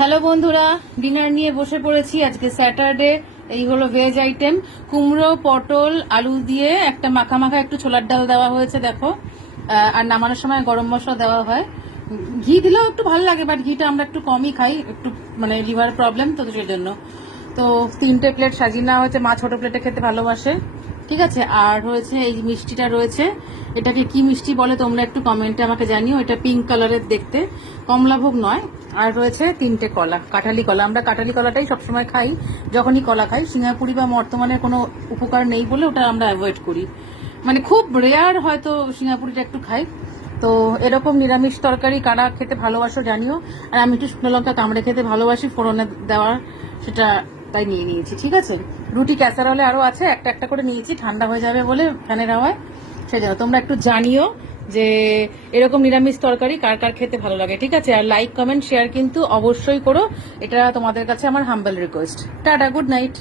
Hello বন্ধুরা, dinner নিয়ে বসে পড়েছি। আজকে স্যাটারডে। এই হলো ভেজ আইটেম, কুমড়ো পটল আলু দিয়ে একটা মাখা মাখা, একটু ছোলার ডাল দেওয়া হয়েছে দেখো। আর নামানোর সময় গরম মশলা দেওয়া হয়। ঘি দিলেও একটু ভালো লাগে, বাট ঘিটা আমরা একটু কমই খাই, একটু মানে লিভার প্রবলেম তো সেই জন্য। তো 3টে প্লেট সাজিয়ে নেওয়া হয়েছে, মা ছোট প্লেটে খেতে ভালোবাসে। ঠিক আছে, আর হয়েছে এই মিষ্টিটা রয়েছে। এটাকে কি মিষ্টি বলে তোমরা একটু কমেন্টে আমাকে জানিও। এটা পিঙ্ক কালারের দেখতে, কমলাভোগ নয়। আর রয়েছে 3টে কলা, কাঁঠালি কলা। আমরা কাঁঠালি কলাটাই সবসময় খাই যখনই কলা খাই। সিঙ্গাপুরি বা বর্তমানে কোনো উপকার নেই বলে ওটা আমরা অ্যাভয়েড করি, মানে খুব রেয়ার হয়তো সিঙ্গাপুরিটা একটু খাই। তো এরকম নিরামিষ তরকারি কারা খেতে ভালোবাসো জানিও। আর আমি একটু শুকনো লঙ্কা কামড়ে খেতে ভালোবাসি, ফোড়নে দেওয়া সেটা, তাই নিয়ে নিয়েছি। ঠিক আছে, রুটি ক্যাসারোলে আরো আছে, একটা একটা করে নিয়েছি, ঠান্ডা হয়ে যাবে বলে ফ্যানের হাওয়ায়। সেই জন্য তোমরা একটু জানিও যে এরকম নিরামিষ তরকারি কার কার খেতে ভালো লাগে। ঠিক আছে, আর লাইক কমেন্ট শেয়ার কিন্তু অবশ্যই করো, এটা তোমাদের কাছে আমার humble request. Tata, good night.